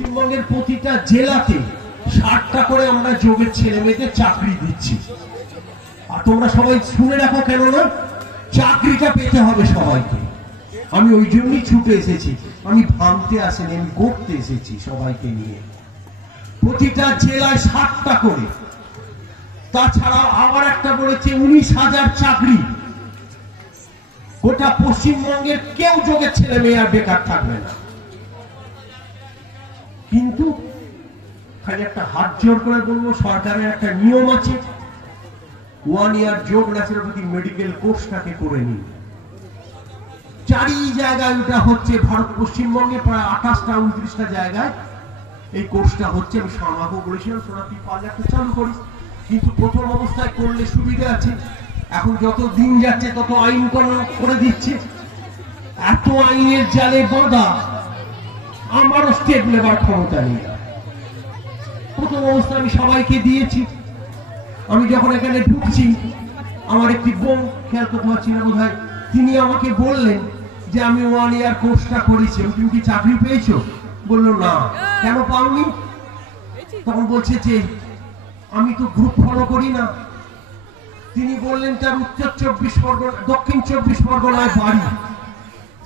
পশ্চিমবঙ্গের প্রতিটা জেলাতে 60টা করে আমরা যোগের ছেলে মেয়েদের চাকরি দিচ্ছি। আর তোমরা সবাই শুনে রাখো, কেন না চাকরিটা পেতে হবে সবাইকে। আমি ওই জন্যই ছুটে এসেছি, আমি ভাঙতে আসেনি, আমি গড়তে এসেছি সবাইকে নিয়ে। প্রতিটা জেলায় 60টা করে, তাছাড়া আবার একটা বলেছে 19,000 চাকরি। গোটা পশ্চিমবঙ্গের কেউ যোগের ছেলে মেয়ে আর বেকার থাকবে না। কিন্তু খালি একটা হাত জোর করে বলবো, সরকারের একটা নিয়ম আছে, 1 ইয়ার যোগ ন্যাচুরোপ্যাথি মেডিকেল কোর্সটাকে করে নিন। 4 জায়গায় ওটা হচ্ছে, ভারত পশ্চিমবঙ্গে প্রায় 28টা 29টা জায়গায় এই কোর্সটা হচ্ছে। আমি আমাকে বলেছিলাম সোনা তুই পারলে একটা চালু করিস, কিন্তু প্রথম অবস্থায় করলে সুবিধা আছে। এখন যত দিন যাচ্ছে তত আইন করে দিচ্ছে, এত আইনের জালে বাঁধা, আমারও স্টেপ নেবার ক্ষমতা নেই। প্রথম অবস্থায় আমি সবাইকে দিয়েছি। আমি যখন এখানে ঢুকছি, আমার একটি বোন, খেয়াল করতে পারছি না বোধহয়, তিনি আমাকে বললেন যে আমি 1 ইয়ার কোর্সটা করেছি, তুমি কি চাকরি পেয়েছো? বললো না। কেন পাওনি? তখন বলছে যে আমি তো গ্রুপ ফলো করি না। তিনি বললেন তার উত্তর 24 পরগনা, দক্ষিণ 24 পরগনায় বাড়ি,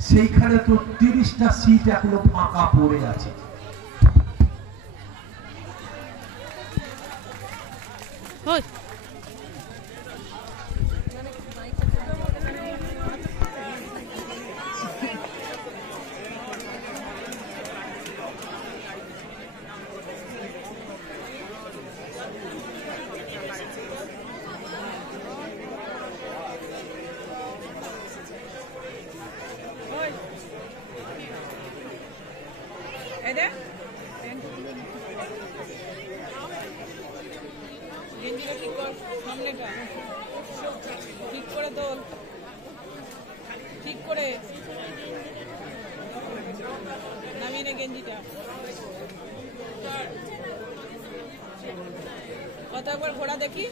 সেইখানে তো 30টা সিট এখনো ফাঁকা পড়ে আছে। ঠিক করে দোল, ঠিক করে নামিয়ে নে গেঞ্জিটা। কত একবার ঘোড়া দেখি।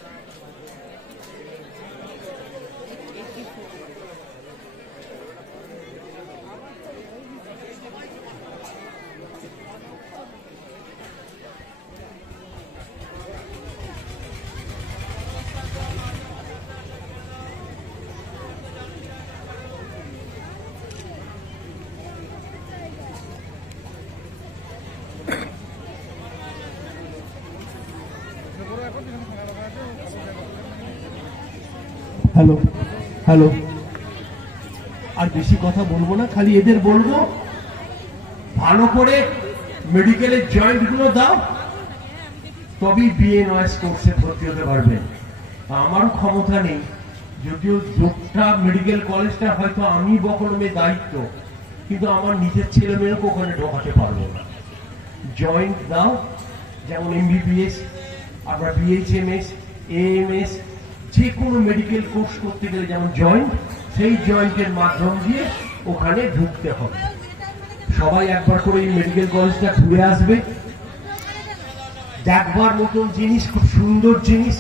হ্যালো হ্যালো, আর বেশি কথা বলবো না, খালি এদের বলবো ভালো করে মেডিকেলের জয়েন্ট গুলো দাও, তবেই বিএনওএস কোর্সে ভর্তি হতে পারবেন। আমারও ক্ষমতা নেই, যদিও যোগটা মেডিকেল কলেজটা হয়তো আমি বকলমে দায়িত্ব, কিন্তু আমার নিজের ছেলে মেয়েকে ওখানে ঢোকাতে পারবো না। জয়েন্ট দাও, যেমন এমবিবিএস, আমরা বিএইচএমএস, এএমএস, যে কোনো মেডিকেল কোর্স করতে গেলে যেমন জয়েন্ট, সেই জয়েন্টের মাধ্যম দিয়ে ওখানে ঢুকতে হবে। সবাই একবার করে এই মেডিকেল কলেজটা ঘুরে আসবে, দেখবার মতন জিনিস, খুব সুন্দর জিনিস।